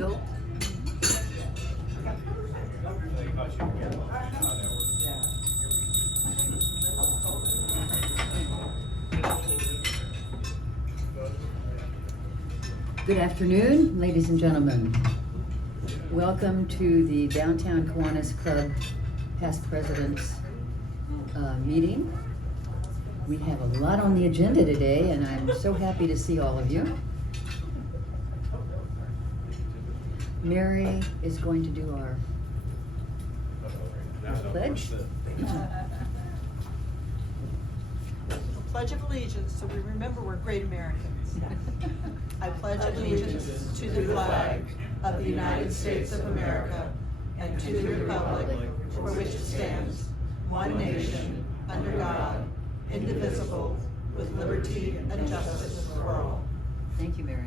go. Good afternoon, ladies and gentlemen. Welcome to the Downtown Kiwanis Club Past Presidents meeting. We have a lot on the agenda today, and I'm so happy to see all of you. Mary is going to do our pledge. Pledge of Allegiance, so we remember we're great Americans. I pledge allegiance to the flag of the United States of America and to the republic for which it stands, one nation, under God, indivisible, with liberty and justice for all. Thank you, Mary.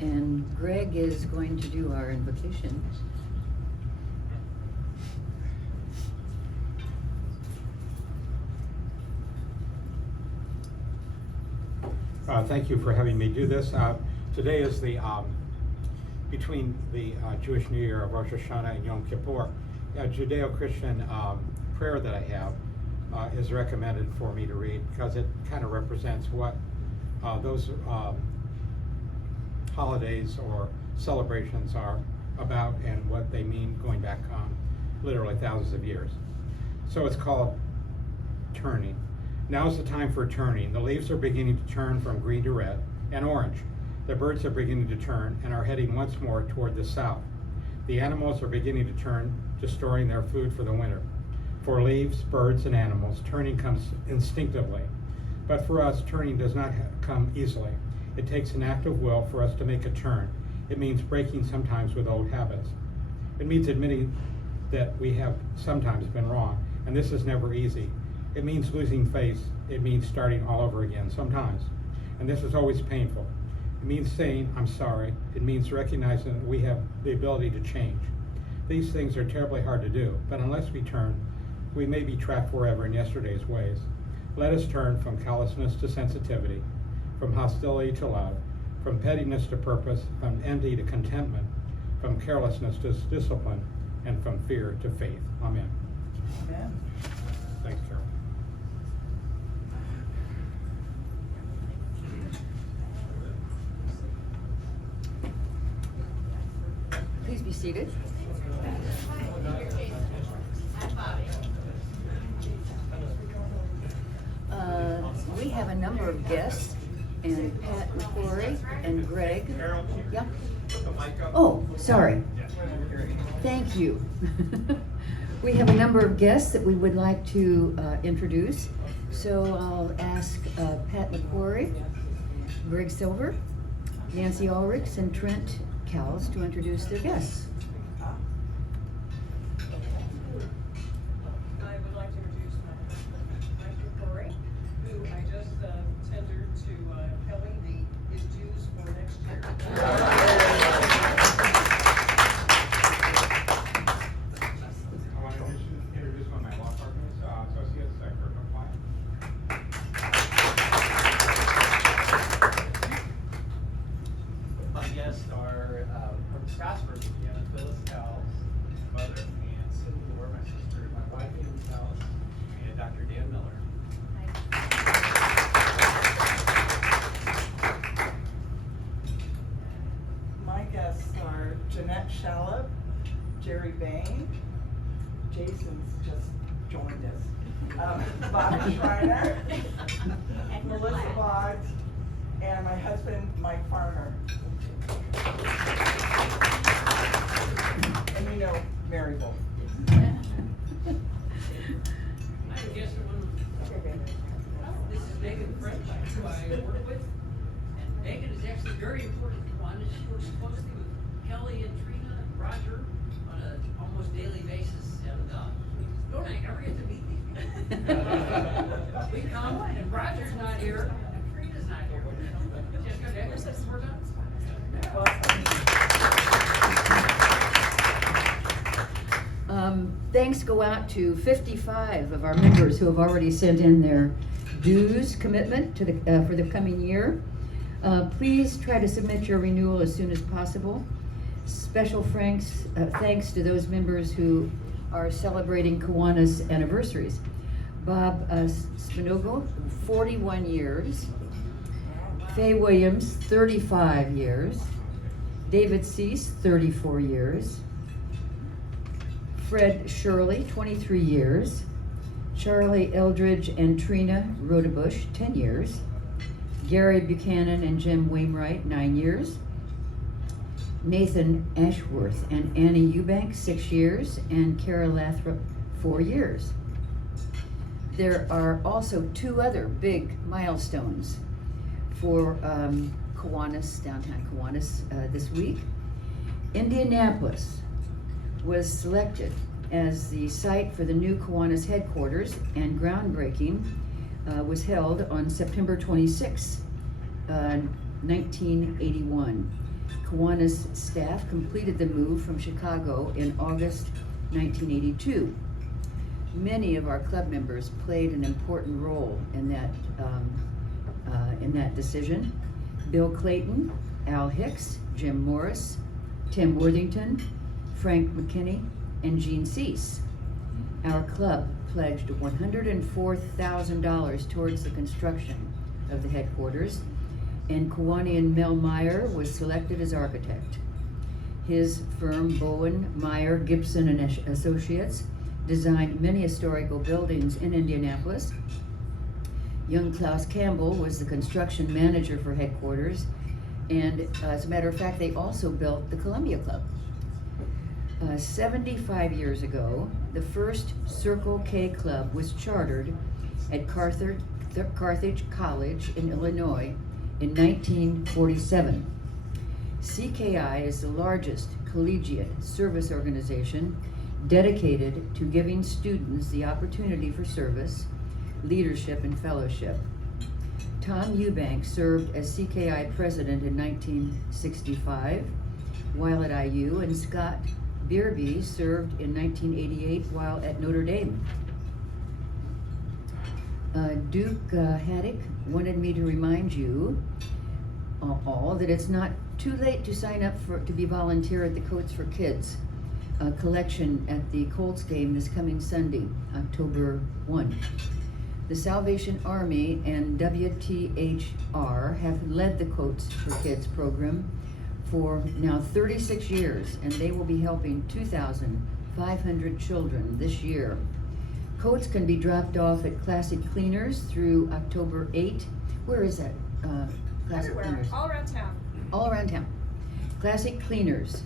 And Greg is going to do our invocation. Thank you for having me do this. Today is the between the Jewish New Year of Rosh Hashanah and Yom Kippur. A Judeo-Christian prayer that I have is recommended for me to read because it kind of represents what those holidays or celebrations are about and what they mean going back literally thousands of years. So it's called Turning. Now is the time for turning. The leaves are beginning to turn from green to red and orange. The birds are beginning to turn and are heading once more toward the south. The animals are beginning to turn to storing their food for the winter. For leaves, birds, and animals, turning comes instinctively. But for us, turning does not come easily. It takes an act of will for us to make a turn. It means breaking sometimes with old habits. It means admitting that we have sometimes been wrong, and this is never easy. It means losing face. It means starting all over again sometimes. And this is always painful. It means saying, I'm sorry. It means recognizing that we have the ability to change. These things are terribly hard to do, but unless we turn, we may be trapped forever in yesterday's ways. Let us turn from callousness to sensitivity, from hostility to love, from pettiness to purpose, from envy to contentment, from carelessness to discipline, and from fear to faith. Amen. Amen. Thanks, Carol. Please be seated. We have a number of guests, and Pat McCrory and Greg. Yeah. Oh, sorry. Thank you. We have a number of guests that we would like to introduce. So I'll ask Pat McCrory, Greg Silver, Nancy Ahlrichs, and Trent Cowles to introduce their guests. I would like to introduce my husband, Mike Corey, who I just tendered to Kelly his dues for next year. I want to introduce one of my law partners, associates, Kurt McFly. My guests are from Scottsburg, Indiana, Phyllis Cowles, mother, and Cindy Moore, my sister, my wife, Kim Cowles, and Dr. Dan Miller. My guests are Jeanette Shallop, Jerry Bain, Jason's just joined us, Bobby Schreiner, Melissa Boggs, and my husband, Mike Farmer. And you know, Mary Bull. I'm a guest of one. This is Megan French, who I work with. And Megan is actually very important to Kiwanis. She works closely with Kelly and Trina and Roger on an almost daily basis. And don't I ever get to meet these people? We come, and Roger's not here, and Trina's not here. Just go down, let's have some more time. Thanks go out to 55 of our members who have already sent in their dues commitment to the for the coming year. Please try to submit your renewal as soon as possible. Special thanks to those members who are celebrating Kiwanis anniversaries. Bob Spinogle, 41 years. Faye Williams, 35 years. David Cease, 34 years. Fred Shirley, 23 years. Charlie Eldridge and Trina Rodebush, 10 years. Gary Buchanan and Jim Wainwright, 9 years. Nathan Ashworth and Annie Eubank, 6 years. And Kara Lathrop, 4 years. There are also 2 other big milestones for Kiwanis, downtown Kiwanis, this week. Indianapolis was selected as the site for the new Kiwanis headquarters, and groundbreaking was held on September 26, 1981. Kiwanis staff completed the move from Chicago in August 1982. Many of our club members played an important role in that decision. Bill Clayton, Al Hicks, Jim Morris, Tim Worthington, Frank McKinney, and Gene Cease. Our club pledged $104,000 towards the construction of the headquarters, and Kiwanian Mel Meyer was selected as architect. His firm, Bowen, Meyer, Gibson and Associates, designed many historical buildings in Indianapolis. Young Klaus Campbell was the construction manager for headquarters, and as a matter of fact, they also built the Columbia Club. 75 years ago, the first Circle K Club was chartered at Carthage College in Illinois in 1947. CKI is the largest collegiate service organization dedicated to giving students the opportunity for service, leadership, and fellowship. Tom Eubank served as CKI president in 1965 while at IU, and Scott Beerby served in 1988 while at Notre Dame. Duke Haddock wanted me to remind you all that it's not too late to sign up to be volunteer at the Coats for Kids collection at the Colts game this coming Sunday, October 1. The Salvation Army and WTHR have led the Coats for Kids program for now 36 years, and they will be helping 2,500 children this year. Coats can be dropped off at Classic Cleaners through October 8. Where is that? Classic Everywhere, Cleaners. all around town. All around town. Classic Cleaners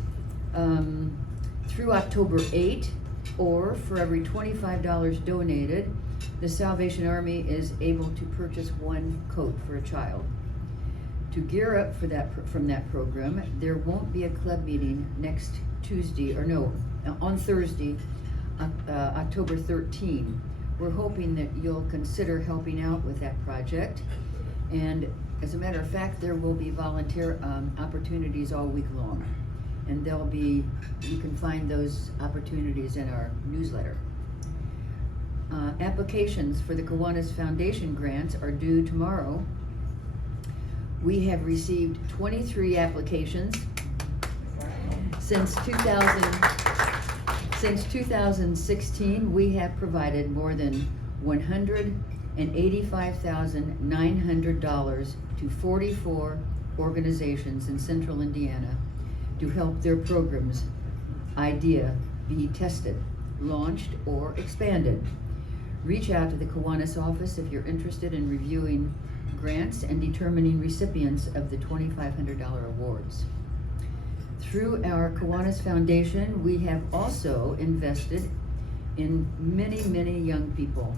through October 8, or for every $25 donated, the Salvation Army is able to purchase 1 coat for a child. To gear up for that from that program, there won't be a club meeting next Tuesday, or no, on Thursday, October 13. We're hoping that you'll consider helping out with that project. And as a matter of fact, there will be volunteer opportunities all week long. And you can find those opportunities in our newsletter. Applications for the Kiwanis Foundation grants are due tomorrow. We have received 23 applications since 2016. We have provided more than $185,900 to 44 organizations in central Indiana to help their programs idea be tested, launched, or expanded. Reach out to the Kiwanis office if you're interested in reviewing grants and determining recipients of the $2,500 awards. Through our Kiwanis Foundation, we have also invested in many, many young people.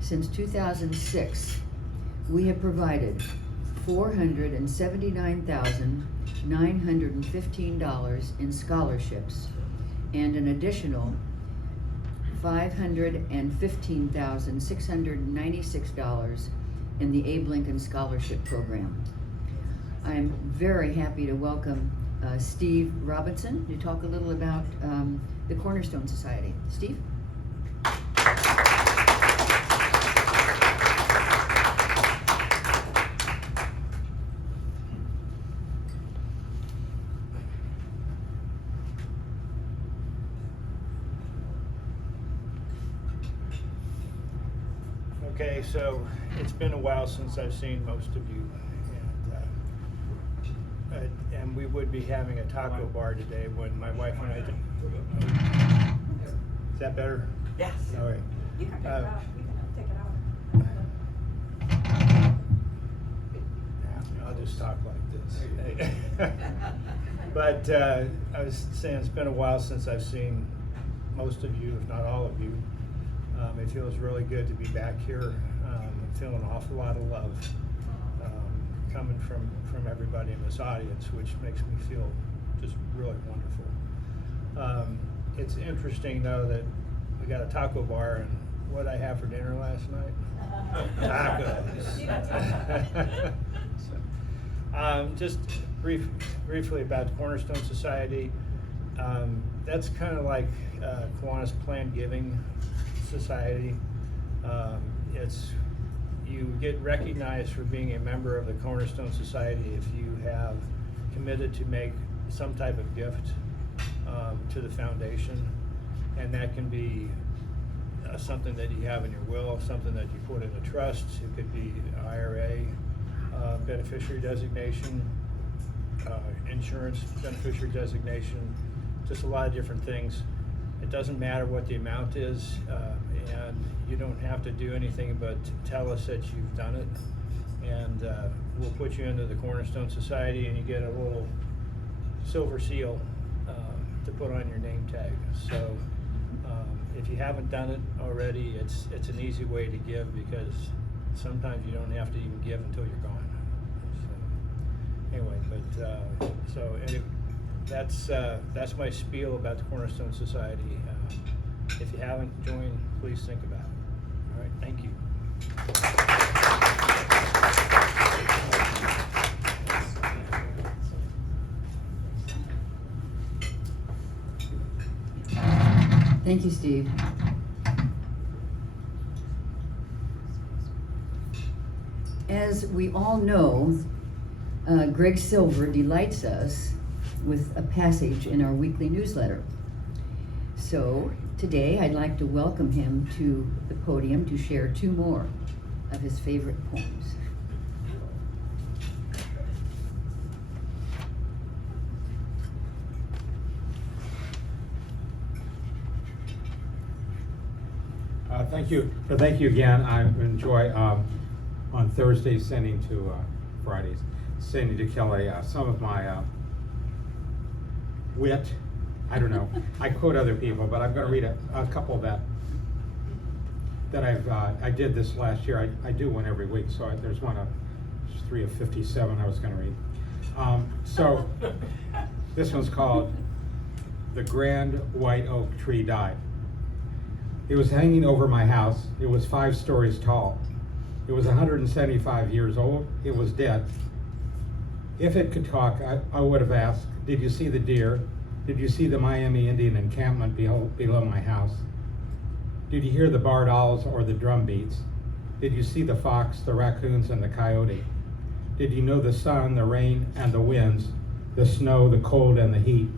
Since 2006, we have provided $479,915 in scholarships and an additional $515,696 in the Abe Lincoln Scholarship Program. I'm very happy to welcome Steve Robinson to talk a little about the Cornerstone Society. Steve? Okay, so it's been a while since I've seen most of you, and we would be having a taco bar today when my wife and I. Is that better? Yes. All right. You can take it out. You can take it out. I'll just talk like this. But I was saying it's been a while since I've seen most of you, if not all of you. It feels really good to be back here. I'm feeling an awful lot of love coming from everybody in this audience, which makes me feel just really wonderful. It's interesting though that we got a taco bar, and what did I have for dinner last night? Tacos. Just briefly about the Cornerstone Society. That's kind of like Kiwanis Planned Giving Society. You get recognized for being a member of the Cornerstone Society if you have committed to make some type of gift to the foundation, and that can be something that you have in your will, something that you put in a trust. It could be IRA, beneficiary designation, insurance beneficiary designation, just a lot of different things. It doesn't matter what the amount is, and you don't have to do anything but tell us that you've done it, and we'll put you into the Cornerstone Society, and you get a little silver seal to put on your name tag. So if you haven't done it already, it's an easy way to give, because sometimes you don't have to even give until you're gone. So, anyway, that's my spiel about the Cornerstone Society. If you haven't joined, please think about it. All right, thank you. Thank you, Steve. As we all know, Greg Silver delights us with a passage in our weekly newsletter. So today I'd like to welcome him to the podium to share two more of his favorite poems. Thank you again. I enjoy on Thursdays sending to Fridays, sending to Kelly some of my wit. I don't know. I quote other people, but I'm going to read a couple that I did this last year. I do one every week, so there's one of 3 of 57 I was going to read. So this one's called "The Grand White Oak Tree Died." It was hanging over my house. It was 5 stories tall. It was 175 years old. It was dead. If it could talk, I would have asked, "Did you see the deer? Did you see the Miami Indian encampment below my house? Did you hear the barred owls or the drum beats? Did you see the fox, the raccoons, and the coyote? Did you know the sun, the rain, and the winds, the snow, the cold, and the heat?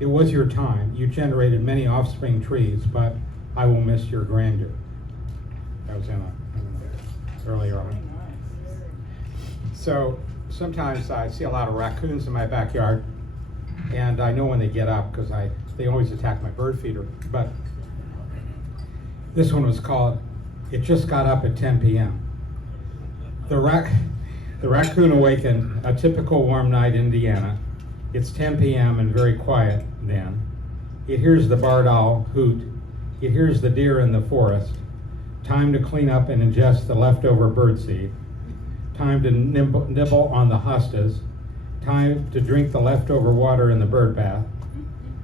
It was your time. You generated many offspring trees, but I will miss your grandeur." That was earlier on. So sometimes I see a lot of raccoons in my backyard, and I know when they get up because they always attack my bird feeder. But this one was called "It Just Got Up at 10 p.m. The raccoon awakened, a typical warm night in Indiana. It's 10 p.m. and very quiet then. It hears the barred owl hoot. It hears the deer in the forest. Time to clean up and ingest the leftover birdseed. Time to nibble on the hostas. Time to drink the leftover water in the bird bath.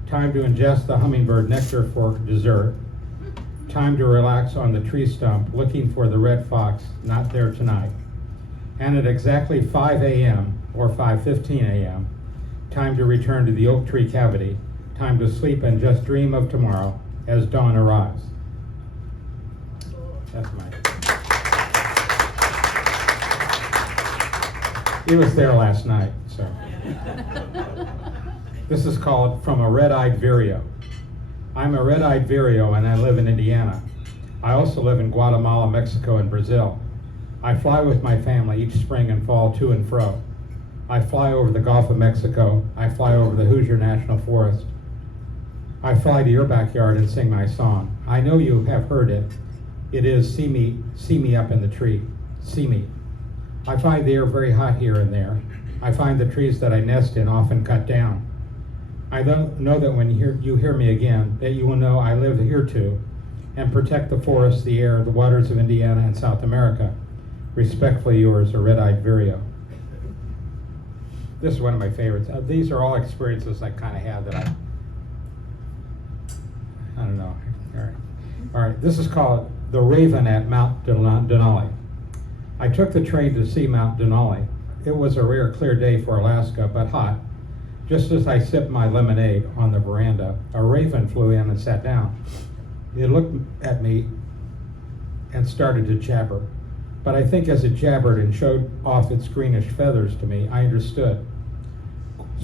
Time to ingest the hummingbird nectar for dessert. Time to relax on the tree stump looking for the red fox, not there tonight. And at exactly 5 a.m. or 5:15 a.m., time to return to the oak tree cavity. Time to sleep and just dream of tomorrow as dawn arrives. That's mine. He was there last night, so. This is called "From a Red-Eyed Vireo." I'm a red-eyed vireo and I live in Indiana. I also live in Guatemala, Mexico, and Brazil. I fly with my family each spring and fall to and fro. I fly over the Gulf of Mexico. I fly over the Hoosier National Forest. I fly to your backyard and sing my song. I know you have heard it. It is see me up in the tree, see me. I find the air very hot here and there. I find the trees that I nest in often cut down. I know that when you hear me again, that you will know I live here too, and protect the forests, the air, the waters of Indiana and South America. Respectfully yours, a red-eyed vireo. This is one of my favorites. These are all experiences I kind of had that I don't know. All right. This is called The Raven at Mount Denali. I took the train to see Mount Denali. It was a rare clear day for Alaska, but hot. Just as I sipped my lemonade on the veranda, a raven flew in and sat down. It looked at me and started to jabber. But I think as it jabbered and showed off its greenish feathers to me, I understood.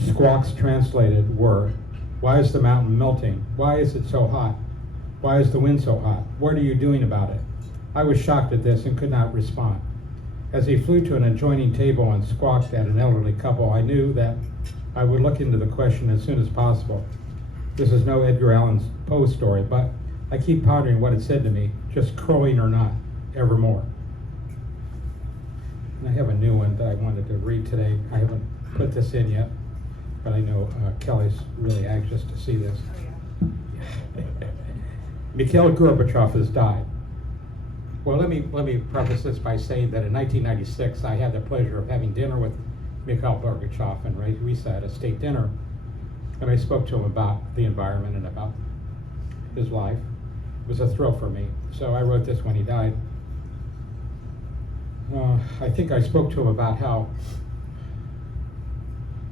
Squawks translated were, why is the mountain melting? Why is it so hot? Why is the wind so hot? What are you doing about it? I was shocked at this and could not respond. As he flew to an adjoining table and squawked at an elderly couple, I knew that I would look into the question as soon as possible. This is no Edgar Allan Poe story, but I keep pondering what it said to me, just crowing or not, evermore. And I have a new one that I wanted to read today. I haven't put this in yet, but I know Kelly's really anxious to see this. Mikhail Gorbachev has died. Well, let me preface this by saying that in 1996, I had the pleasure of having dinner with Mikhail Gorbachev, and we sat at a state dinner, and I spoke to him about the environment and about his life. It was a thrill for me. So I wrote this when he died. I think I spoke to him about how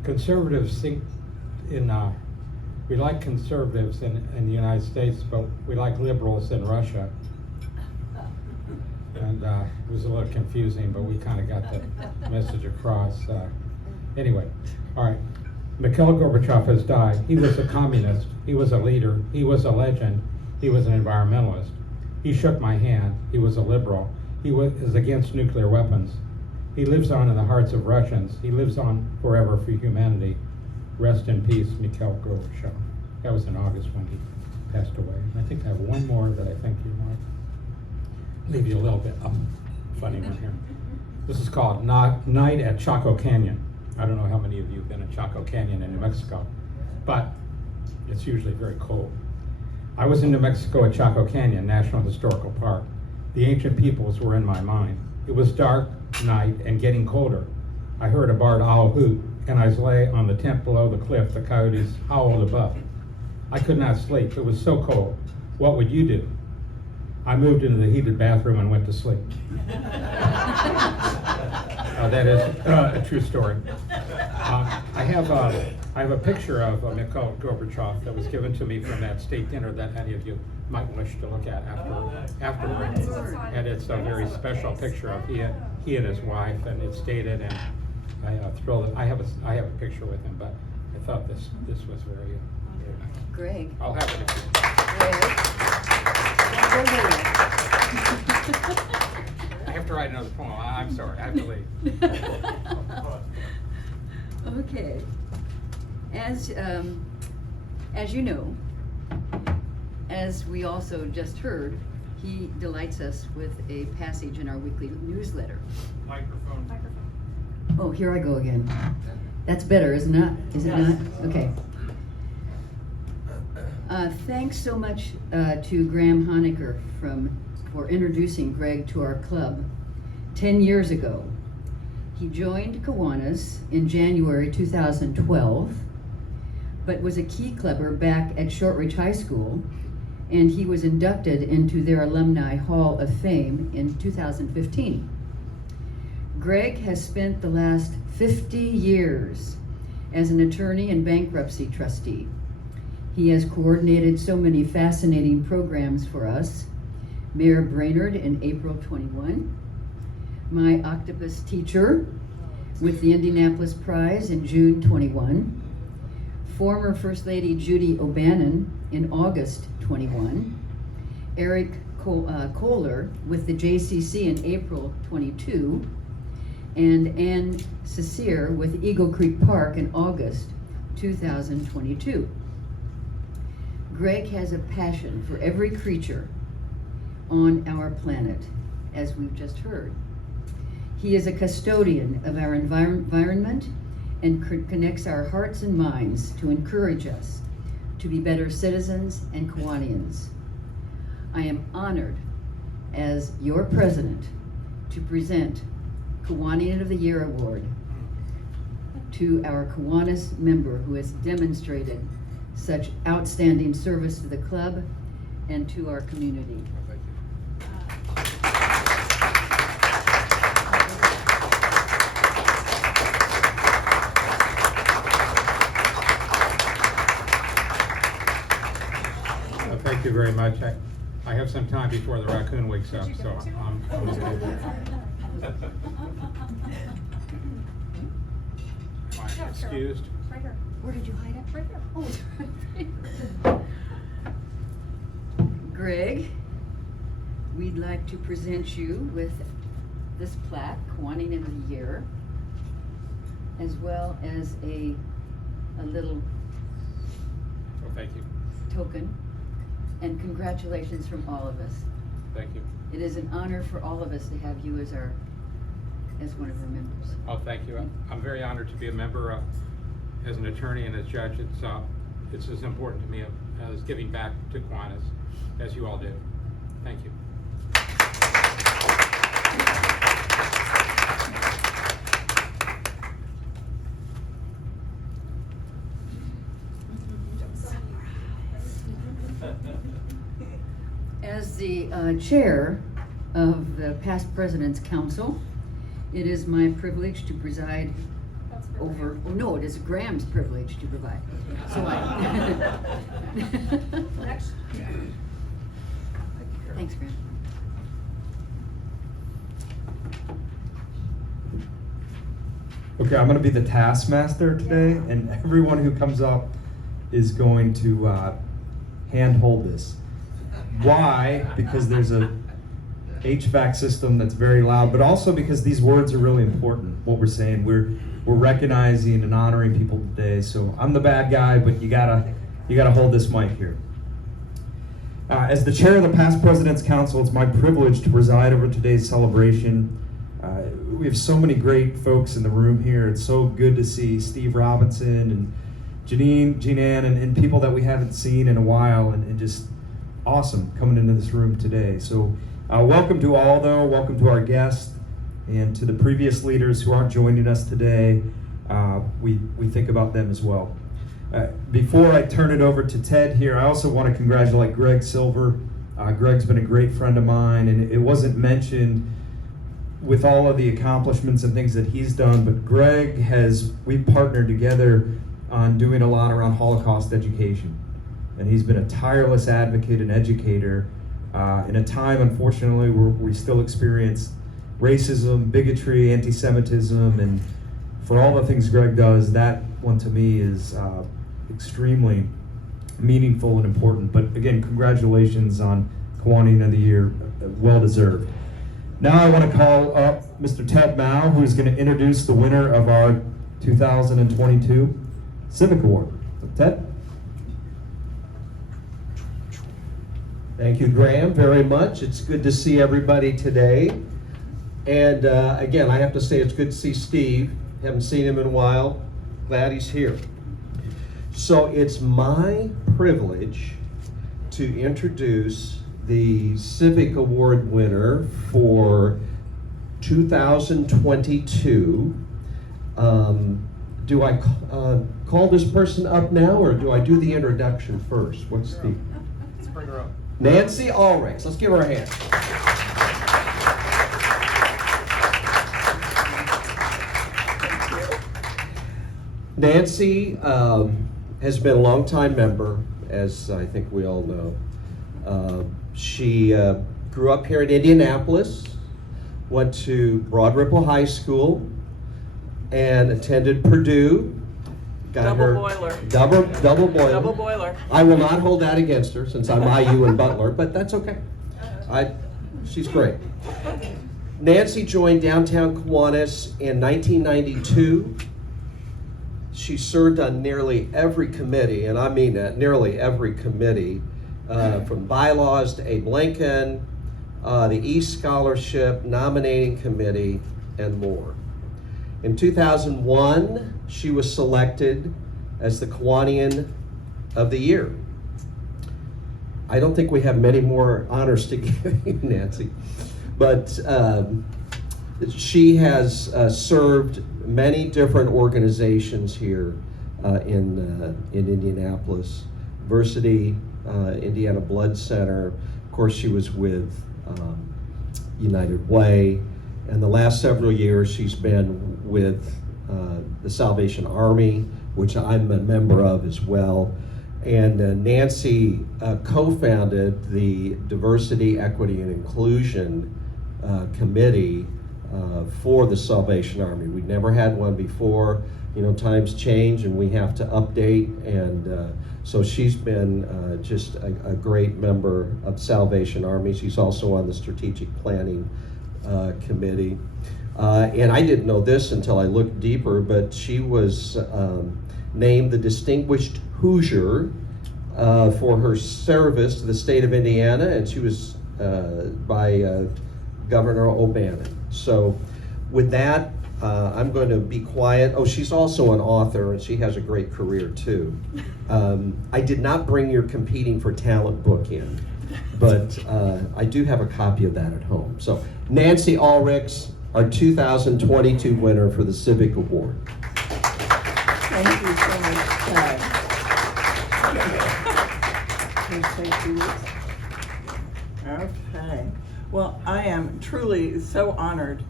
conservatives think we like conservatives in the United States, but we like liberals in Russia. And it was a little confusing, but we kind of got the message across. Anyway, all right. Mikhail Gorbachev has died. He was a communist. He was a leader. He was a legend. He was an environmentalist. He shook my hand. He was a liberal. He is against nuclear weapons. He lives on in the hearts of Russians. He lives on forever for humanity. Rest in peace, Mikhail Gorbachev. That was in August when he passed away. And I think I have one more that I think you might leave you a little bit funny one here. This is called Night at Chaco Canyon. I don't know how many of you have been at Chaco Canyon in New Mexico, but it's usually very cold. I was in New Mexico at Chaco Canyon National Historical Park. The ancient peoples were in my mind. It was dark night and getting colder. I heard a barred owl hoot, and I lay on the tent below the cliff. The coyotes howled above. I could not sleep. It was so cold. What would you do? I moved into the heated bathroom and went to sleep. That is a true story. I have a picture of Mikhail Gorbachev that was given to me from that state dinner that any of you might wish to look at afterwards. And it's a very special picture of he and his wife, and it's dated. And I thrilled. I have a picture with him, but I thought this was very nice. Greg. I'll have it. I have to write another poem. I'm sorry. I have to leave. Okay. As you know, as we also just heard, he delights us with a passage in our weekly newsletter. Microphone. Oh, here I go again. That's better, isn't it? Is it not? Okay. Thanks so much to Graham Honaker for introducing Greg to our club 10 years ago. He joined Kiwanis in January 2012, but was a key clubber back at Shortridge High School, and he was inducted into their Alumni Hall of Fame in 2015. Greg has spent the last 50 years as an attorney and bankruptcy trustee. He has coordinated so many fascinating programs for us. Mayor Brainerd in April 21, my octopus teacher with the Indianapolis Prize in June 21, former First Lady Judy O'Bannon in August 21, Eric Kohler with the JCC in April 22, and Ann Cecere with Eagle Creek Park in August 2022. Greg has a passion for every creature on our planet, as we've just heard. He is a custodian of our environment and connects our hearts and minds to encourage us to be better citizens and Kiwanians. I am honored as your president to present Kiwanian of the Year Award to our Kiwanis member who has demonstrated such outstanding service to the club and to our community. Thank you very much. I have some time before the raccoon wakes up, so I'm okay. Am I excused? Right here. Where did you hide it? Right here. Oh, it's right there. Greg, we'd like to present you with this plaque, Kiwanian of the Year, as well as a little Well, thank you. token, and congratulations from all of us. Thank you. It is an honor for all of us to have you as one of our members. Oh, thank you. I'm very honored to be a member as an attorney and as judge. It's as important to me as giving back to Kiwanis as you all do. Thank you. As the chair of the Past President's Council, it is my privilege to preside That's for over, Graham. oh, no, it is Graham's privilege to provide. So Next. Thanks, Graham. Okay, I'm gonna be the taskmaster today, and everyone who comes up is going to handhold this. Why? Because there's a HVAC system that's very loud, but also because these words are really important. What we're saying, we're recognizing and honoring people today. So I'm the bad guy, but you gotta hold this mic here. As the chair of the Past President's Council, it's my privilege to preside over today's celebration. We have so many great folks in the room here. It's so good to see Steve Robinson and Jean Ann and people that we haven't seen in a while, and just awesome coming into this room today. So welcome to all, though. Welcome to our guests and to the previous leaders who aren't joining us today. We think about them as well. Before I turn it over to Ted here, I also want to congratulate Greg Silver. Greg's been a great friend of mine, and it wasn't mentioned with all of the accomplishments and things that he's done, but we've partnered together on doing a lot around Holocaust education. And he's been a tireless advocate and educator in a time, unfortunately, where we still experience racism, bigotry, anti-Semitism, and for all the things Greg does, that one to me is extremely meaningful and important. But again, congratulations on Kiwanian of the Year, well deserved. Now I want to call up Mr. Ted Mao, who is going to introduce the winner of our 2022 Civic Award. Ted? Thank you, Graham, very much. It's good to see everybody today. And again, I have to say it's good to see Steve. Haven't seen him in a while. Glad he's here. So it's my privilege to introduce the Civic Award winner for 2022. Do I call this person up now, or do I do the introduction first? What's the? Let's bring her up. Nancy Ahlrichs. Let's give her a hand. Nancy has been a longtime member, as I think we all know. She grew up here in Indianapolis, went to Broad Ripple High School, and attended Purdue. Double boiler. Double boiler. Double boiler. I will not hold that against her, since I'm IU and Butler, but that's okay. She's great. Nancy joined Downtown Kiwanis in 1992. She served on nearly every committee, and I mean that, nearly every committee, from bylaws to Abe Lincoln, the East Scholarship, Nominating Committee, and more. In 2001, she was selected as the Kiwanian of the Year. I don't think we have many more honors to give you, Nancy, but she has served many different organizations here in Indianapolis. Diversity, Indiana Blood Center. Of course, she was with United Way, and the last several years she's been with the Salvation Army, which I'm a member of as well. And Nancy co-founded the Diversity, Equity, and Inclusion Committee for the Salvation Army. We'd never had one before. You know, times change and we have to update, and so she's been just a great member of Salvation Army. She's also on the Strategic Planning Committee. And I didn't know this until I looked deeper, but she was named the Distinguished Hoosier for her service to the state of Indiana, and she was by Governor O'Bannon. So with that, I'm going to be quiet. Oh, she's also an author, and she has a great career too. I did not bring your Competing for Talent book in, but I do have a copy of that at home. So Nancy Ahlrichs, our 2022 winner for the Civic Award. Thank you so much, Ted. Thank you. Okay. Well, I am truly so honored,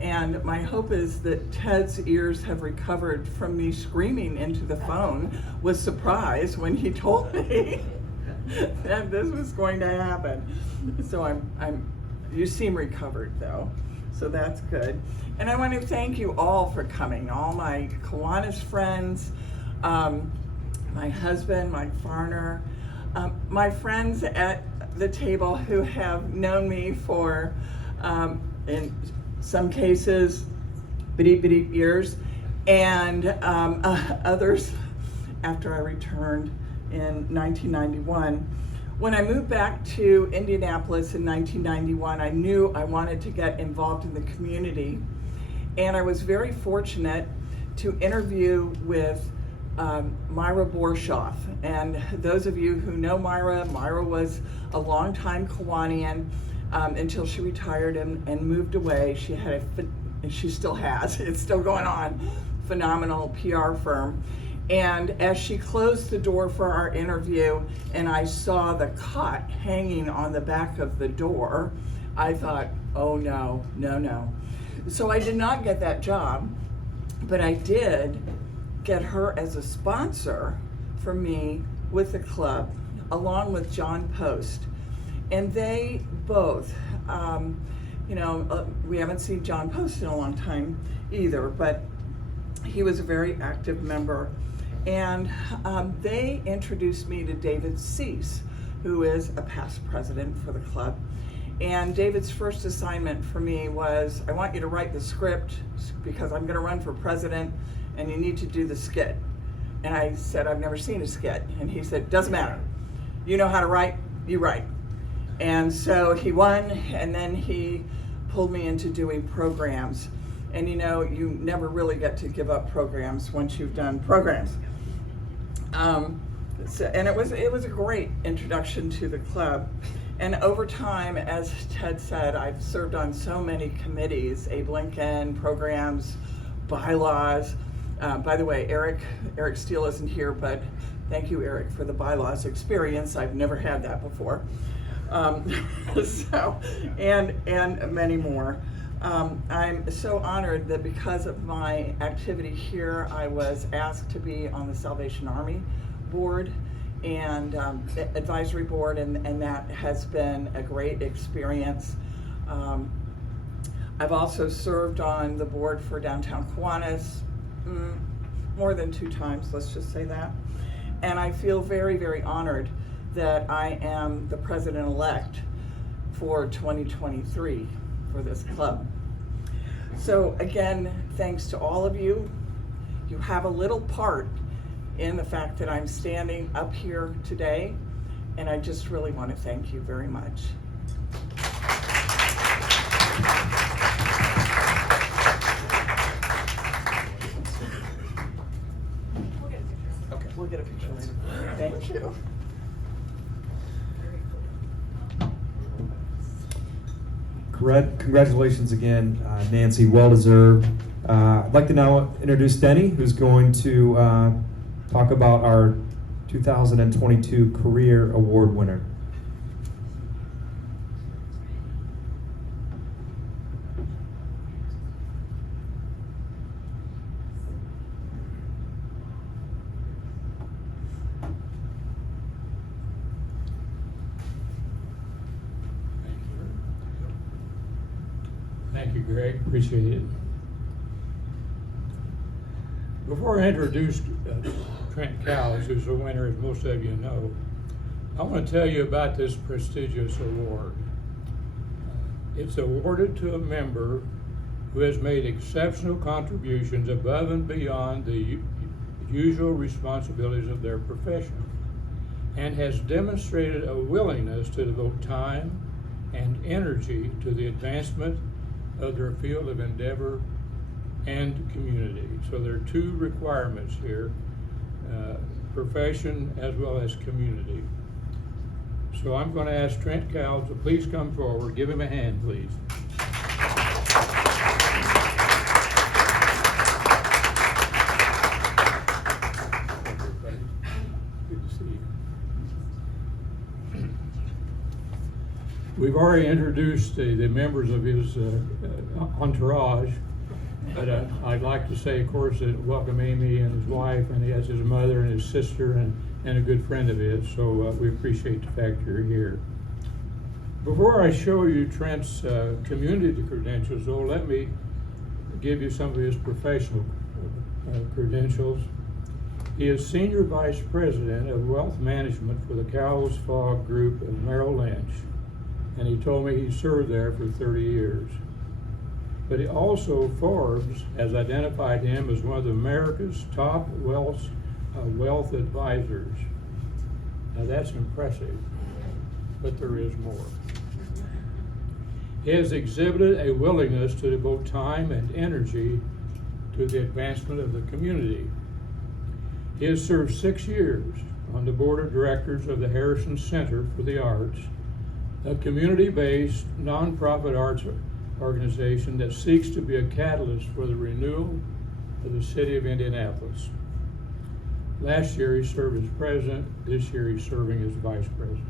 and my hope is that Ted's ears have recovered from me screaming into the phone with surprise when he told me that this was going to happen. So you seem recovered though, so that's good. And I want to thank you all for coming, all my Kiwanis friends, my husband, Mike Farner, my friends at the table who have known me for, in some cases, bitty years, and others after I returned in 1991. When I moved back to Indianapolis in 1991, I knew I wanted to get involved in the community, and I was very fortunate to interview with Myra Borshoff. And those of you who know Myra was a longtime Kiwanian until she retired and moved away. She had and she still has, it's still going on, phenomenal PR firm. And as she closed the door for our interview and I saw the cot hanging on the back of the door, I thought, oh no. So I did not get that job, but I did get her as a sponsor for me with the club, along with John Post. And they both, we haven't seen John Post in a long time either, but he was a very active member. And they introduced me to David Cease, who is a past president for the club. And David's first assignment for me was, I want you to write the script because I'm gonna run for president and you need to do the skit. And I said, I've never seen a skit. And he said, doesn't matter. You know how to write, you write. And so he won, and then he pulled me into doing programs. And you never really get to give up programs once you've done programs. And it was a great introduction to the club. And over time, as Ted said, I've served on so many committees, Abe Lincoln, programs, bylaws. By the way, Eric Steele isn't here, but thank you, Eric, for the bylaws experience. I've never had that before. And many more. I'm so honored that because of my activity here, I was asked to be on the Salvation Army board and advisory board, and that has been a great experience. I've also served on the board for Downtown Kiwanis more than 2 times, let's just say that. And I feel very, very honored that I am the president-elect for 2023 for this club. So again, thanks to all of you. You have a little part in the fact that I'm standing up here today, and I just really want to thank you very much. Okay, we'll get a picture later. Thank you. Congratulations again, Nancy, well deserved. I'd like to now introduce Denny, who's going to talk about our 2022 Career Award winner. Thank you, Greg. Appreciate it. Before I introduce Trent Cowles, who's the winner, as most of you know, I want to tell you about this prestigious award. It's awarded to a member who has made exceptional contributions above and beyond the usual responsibilities of their profession, and has demonstrated a willingness to devote time and energy to the advancement of their field of endeavor and community. So there are two requirements here, profession as well as community. So I'm going to ask Trent Cowles to please come forward. Give him a hand, please. Good to see you. We've already introduced the members of his entourage, but I'd like to say, of course, that welcome Amy and his wife, and he has his mother and his sister and a good friend of his, so we appreciate the fact you're here. Before I show you Trent's community credentials, though, let me give you some of his professional credentials. He is Senior Vice President of Wealth Management for the Cowles Fogg Group of Merrill Lynch, and he told me he served there for 30 years. But he also, Forbes has identified him as one of America's top wealth advisors. Now that's impressive, but there is more. He has exhibited a willingness to devote time and energy to the advancement of the community. He has served 6 years on the board of directors of the Harrison Center for the Arts, a community-based nonprofit arts organization that seeks to be a catalyst for the renewal of the city of Indianapolis. Last year he served as president, this year he's serving as vice president.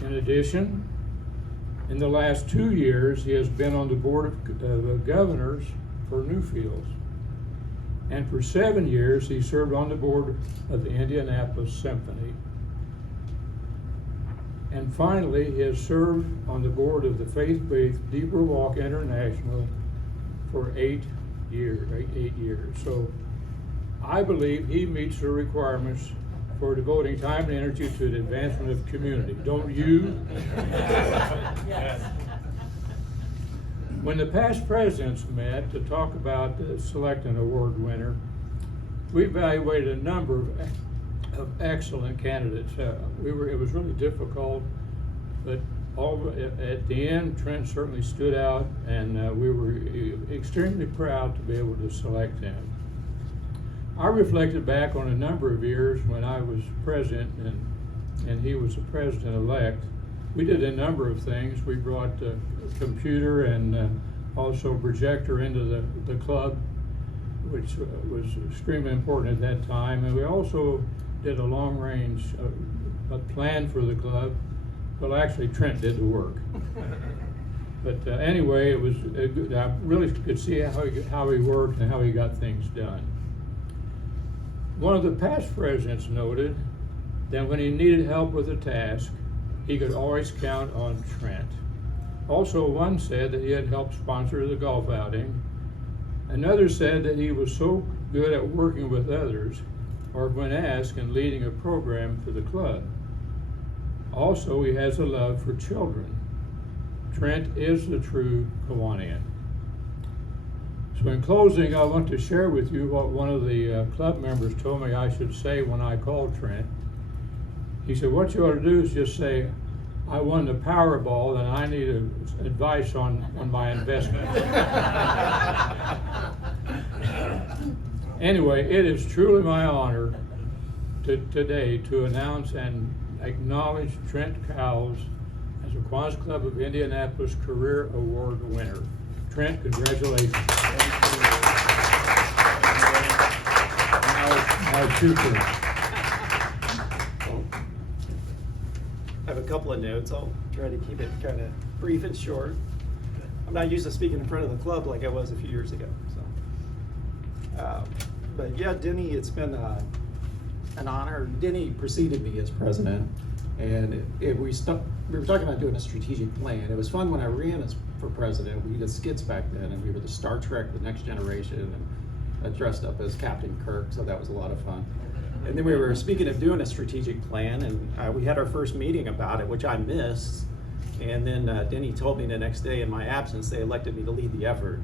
In addition, in the last 2 years he has been on the board of governors for Newfields. And for 7 years he served on the board of the Indianapolis Symphony. And finally, he has served on the board of the faith-based Deeper Walk International for 8 years. So I believe he meets the requirements for devoting time and energy to the advancement of community. Don't you? Yes. When the past presidents met to talk about selecting an award winner, we evaluated a number of excellent candidates. It was really difficult, but at the end, Trent certainly stood out, and we were extremely proud to be able to select him. I reflected back on a number of years when I was president and he was the president-elect. We did a number of things. We brought a computer and also projector into the club, which was extremely important at that time. And we also did a long-range plan for the club. Well, actually, Trent did the work. But anyway, it was good. I really could see how he worked and how he got things done. One of the past presidents noted that when he needed help with a task, he could always count on Trent. Also, one said that he had helped sponsor the golf outing. Another said that he was so good at working with others, or when asked, and leading a program for the club. Also, he has a love for children. Trent is the true Kiwanian. So in closing, I want to share with you what one of the club members told me I should say when I called Trent. He said, what you ought to do is just say, I won the Powerball and I need advice on my investment. Anyway, it is truly my honor today to announce and acknowledge Trent Cowles as a Kiwanis Club of Indianapolis Career Award winner. Trent, congratulations. Now it's your turn. I have a couple of notes. I'll try to keep it kind of brief and short. I'm not used to speaking in front of the club like I was a few years ago. But yeah, Denny, it's been an honor. Denny preceded me as president, and we were talking about doing a strategic plan. It was fun when I ran for president. We did skits back then, and we were the Star Trek, the Next Generation, and I dressed up as Captain Kirk, so that was a lot of fun. And then we were speaking of doing a strategic plan, and we had our first meeting about it, which I missed. And then Denny told me the next day in my absence, they elected me to lead the effort.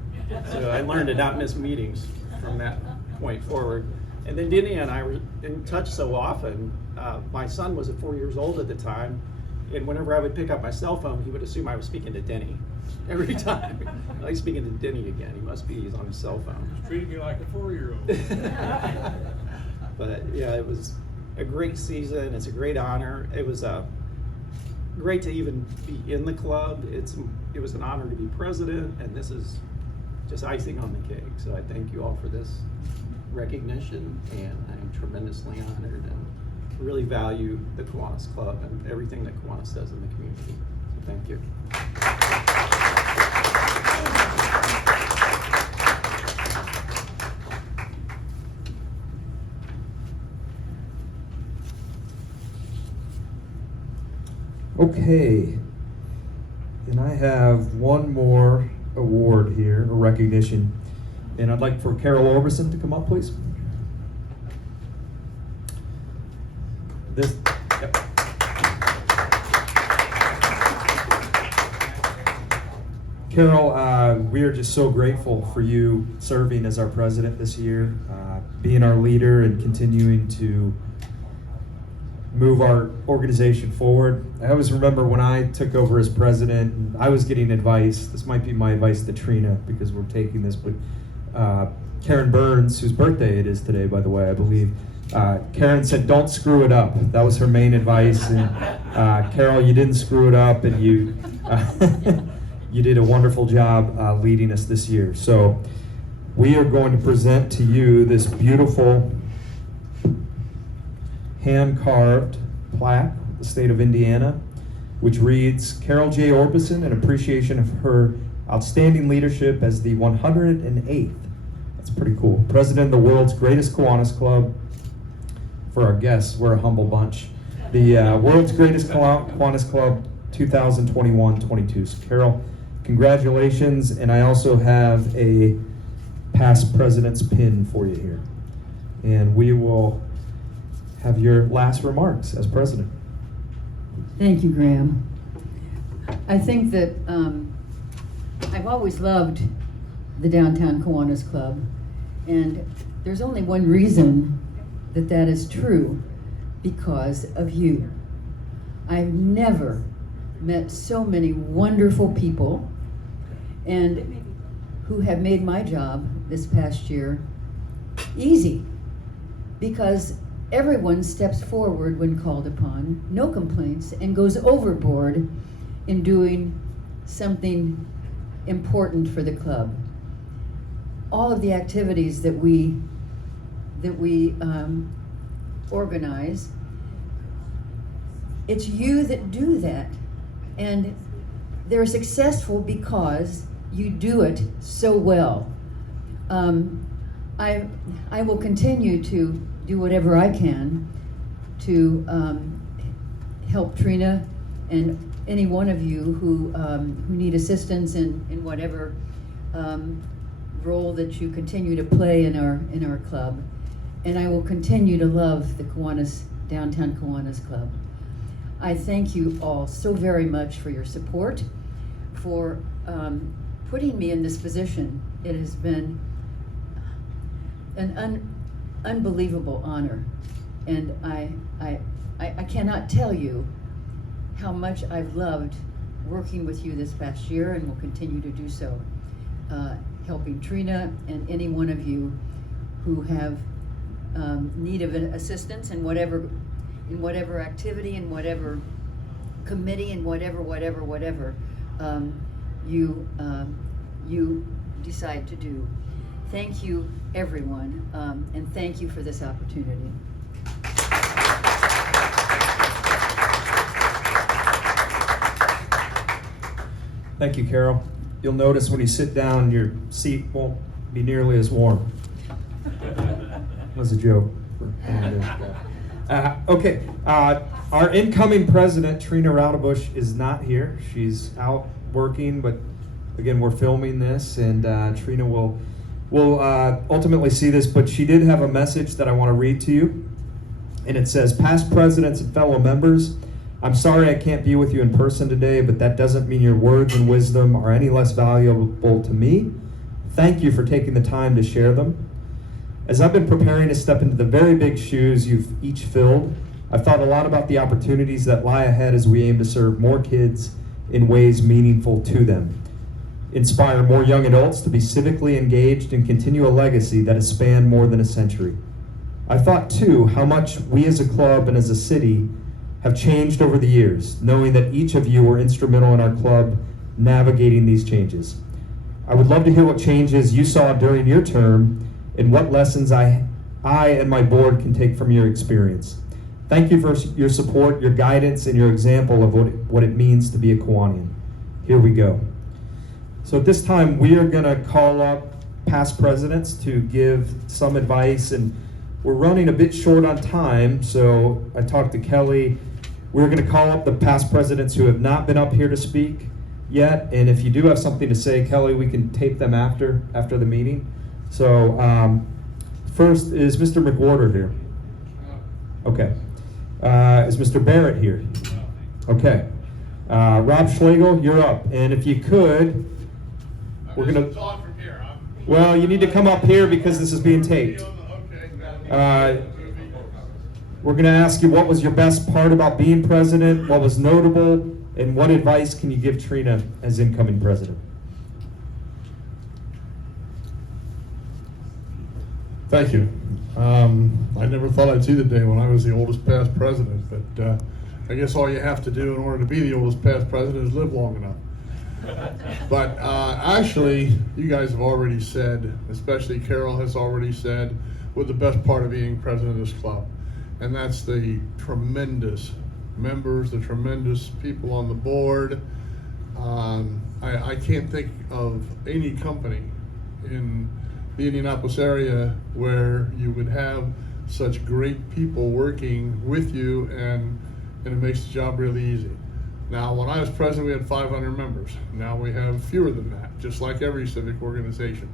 So I learned to not miss meetings from that point forward. And then Denny and I were in touch so often. My son was 4 years old at the time, and whenever I would pick up my cell phone, he would assume I was speaking to Denny. Every time. Like speaking to Denny again. He's on his cell phone. He's treating you like a 4-year-old. But yeah, it was a great season. It's a great honor. It was great to even be in the club. It was an honor to be president, and this is just icing on the cake. So I thank you all for this recognition, and I am tremendously honored and really value the Kiwanis Club and everything that Kiwanis does in the community. So thank you. Okay, and I have one more award here, a recognition, and I'd like for Carol Orbison to come up, please. Yep. Carol, we are just so grateful for you serving as our president this year, being our leader and continuing to move our organization forward. I always remember when I took over as president, and I was getting advice. This might be my advice to Trina because we're taking this, but Karen Burns, whose birthday it is today, by the way, I believe, Karen said, don't screw it up. That was her main advice. And Carol, you didn't screw it up, and you you did a wonderful job leading us this year. So we are going to present to you this beautiful hand-carved plaque, the state of Indiana, which reads, Carol J. Orbison, in appreciation of her outstanding leadership as the 108th, that's pretty cool, president of the world's greatest Kiwanis Club. For our guests, we're a humble bunch. The world's greatest Kiwanis Club 2021-22. So Carol, congratulations, and I also have a past president's pin for you here. And we will have your last remarks as president. Thank you, Graham. I think that I've always loved the Downtown Kiwanis Club, and there's only one reason that is true, because of you. I've never met so many wonderful people and who have made my job this past year easy, because everyone steps forward when called upon, no complaints, and goes overboard in doing something important for the club. All of the activities that we organize, it's you that do that, and they're successful because you do it so well. I will continue to do whatever I can to help Trina and any one of you who need assistance in whatever role that you continue to play in our club. And I will continue to love the Downtown Kiwanis Club. I thank you all so very much for your support, for putting me in this position. It has been an unbelievable honor, and I cannot tell you how much I've loved working with you this past year, and will continue to do so, helping Trina and any one of you who have need of assistance in whatever activity, in whatever committee, and whatever you decide to do. Thank you, everyone, and thank you for this opportunity. Thank you, Carol. You'll notice when you sit down, your seat won't be nearly as warm. That was a joke. Okay, our incoming president, Trina Raudebusch, is not here. She's out working, but again, we're filming this, and Trina will ultimately see this, but she did have a message that I want to read to you. And it says, "Past presidents and fellow members, I'm sorry I can't be with you in person today, but that doesn't mean your words and wisdom are any less valuable to me. Thank you for taking the time to share them. As I've been preparing to step into the very big shoes you've each filled, I've thought a lot about the opportunities that lie ahead as we aim to serve more kids in ways meaningful to them, inspire more young adults to be civically engaged, and continue a legacy that has spanned more than a century. I thought too how much we as a club and as a city have changed over the years, knowing that each of you were instrumental in our club navigating these changes. I would love to hear what changes you saw during your term and what lessons I and my board can take from your experience. Thank you for your support, your guidance, and your example of what it means to be a Kiwanian." Here we go. So at this time, we are going to call up past presidents to give some advice, and we're running a bit short on time, so I talked to Kelly. We're going to call up the past presidents who have not been up here to speak yet, and if you do have something to say, Kelly, we can tape them after the meeting. So first, is Mr. McWhorter here? Okay. Is Mr. Barrett here? Okay. Rob Schlegel, you're up, and if you could, we're going to talk from here. Well, you need to come up here because this is being taped. We're going to ask you what was your best part about being president, what was notable, and what advice can you give Trina as incoming president? Thank you. I never thought I'd see the day when I was the oldest past president, but I guess all you have to do in order to be the oldest past president is live long enough. But actually, you guys have already said, especially Carol has already said, what the best part of being president of this club. And that's the tremendous members, the tremendous people on the board. I can't think of any company in the Indianapolis area where you would have such great people working with you, and it makes the job really easy. Now, when I was president, we had 500 members. Now we have fewer than that, just like every civic organization.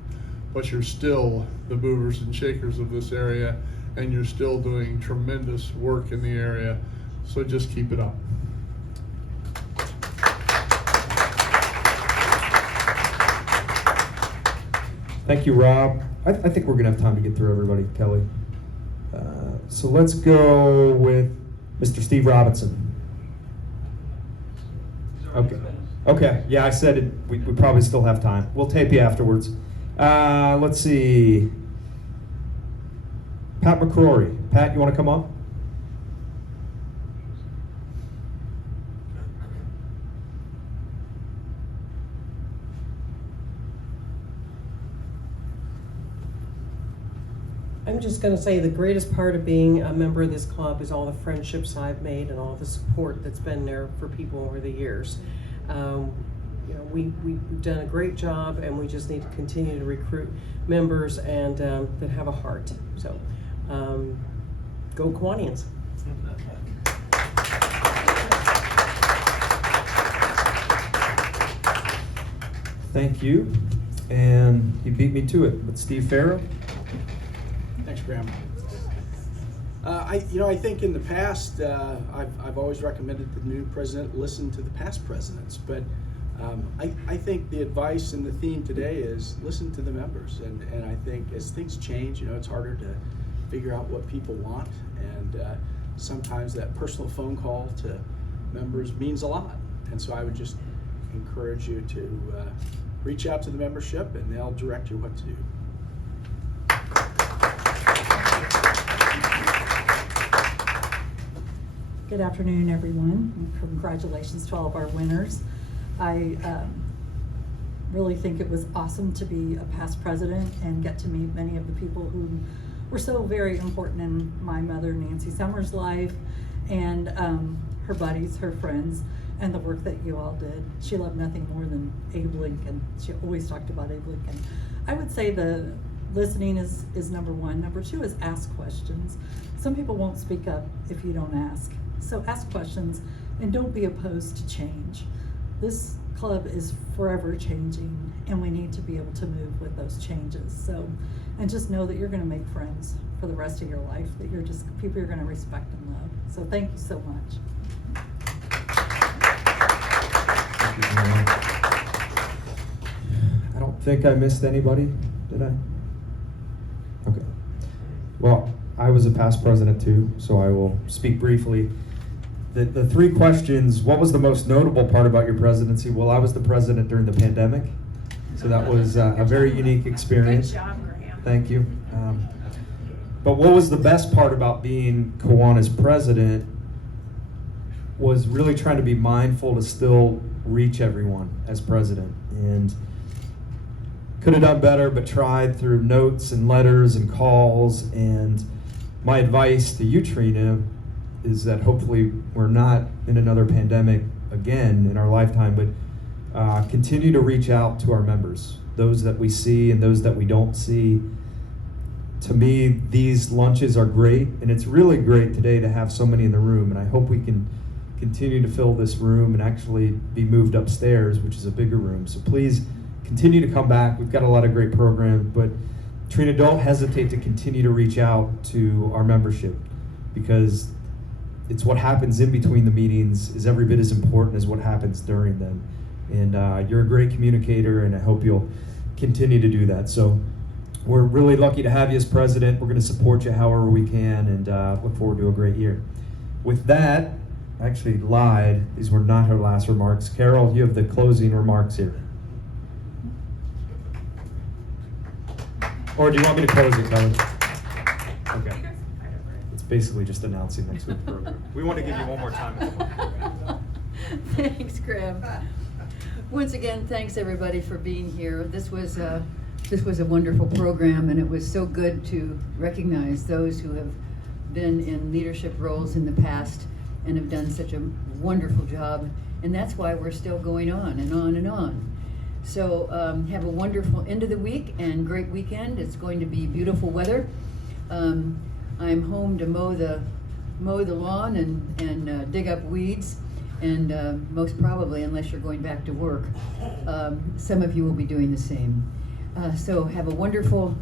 But you're still the movers and shakers of this area, and you're still doing tremendous work in the area, so just keep it up. Thank you, Rob. I think we're going to have time to get through everybody, Kelly. So let's go with Mr. Steve Robinson. Okay. Okay. Yeah, I said it. We probably still have time. We'll tape you afterwards. Let's see. Pat McCrory. Pat, you want to come up? I'm just going to say the greatest part of being a member of this club is all the friendships I've made and all the support that's been there for people over the years. We've done a great job, and we just need to continue to recruit members and that have a heart. So, go Kiwanians. Thank you. And he beat me to it. But Steve Farrow? Thanks, Graham. I think in the past, I've always recommended the new president listen to the past presidents, but I think the advice and the theme today is listen to the members, and I think as things change, it's harder to figure out what people want, and sometimes that personal phone call to members means a lot. And so I would just encourage you to reach out to the membership, and they'll direct you what to do. Good afternoon, everyone. Congratulations to all of our winners. I really think it was awesome to be a past president and get to meet many of the people who were so very important in my mother, Nancy Summers' life, and her buddies, her friends, and the work that you all did. She loved nothing more than Abe Lincoln. She always talked about Abe Lincoln. I would say the listening is number one. Number two is ask questions. Some people won't speak up if you don't ask. So ask questions and don't be opposed to change. This club is forever changing, and we need to be able to move with those changes. So, and just know that you're going to make friends for the rest of your life, that you're just people you're going to respect and love. So thank you so much. I don't think I missed anybody, did I? Okay. Well, I was a past president too, so I will speak briefly. The three questions: what was the most notable part about your presidency? Well, I was the president during the pandemic, so that was a very unique experience. Good job, Graham. Thank you. But what was the best part about being Kiwanis president was really trying to be mindful to still reach everyone as president, and could have done better, but tried through notes and letters and calls. And my advice to you, Trina, is that hopefully we're not in another pandemic again in our lifetime, but continue to reach out to our members, those that we see and those that we don't see. To me, these lunches are great, and it's really great today to have so many in the room, and I hope we can continue to fill this room and actually be moved upstairs, which is a bigger room. So please continue to come back. We've got a lot of great programs, but Trina, don't hesitate to continue to reach out to our membership, because it's what happens in between the meetings is every bit as important as what happens during them. And you're a great communicator, and I hope you'll continue to do that. So we're really lucky to have you as president. We're going to support you however we can, and look forward to a great year. With that, I actually lied. These were not her last remarks. Carol, you have the closing remarks here. Or do you want me to close it, Kelly? Okay. It's basically just announcing next week's program. We want to give you one more time. Thanks, Graham. Once again, thanks everybody for being here. This was a wonderful program, and it was so good to recognize those who have been in leadership roles in the past and have done such a wonderful job. And that's why we're still going on and on and on. So have a wonderful end of the week and great weekend. It's going to be beautiful weather. I'm home to mow the lawn and dig up weeds, and most probably, unless you're going back to work, some of you will be doing the same. So have a wonderful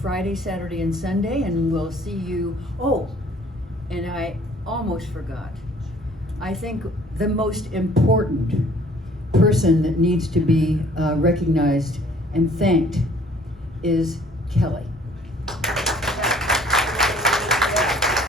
Friday, Saturday, and Sunday, and we'll see you. Oh, and I almost forgot. I think the most important person that needs to be recognized and thanked is Kelly.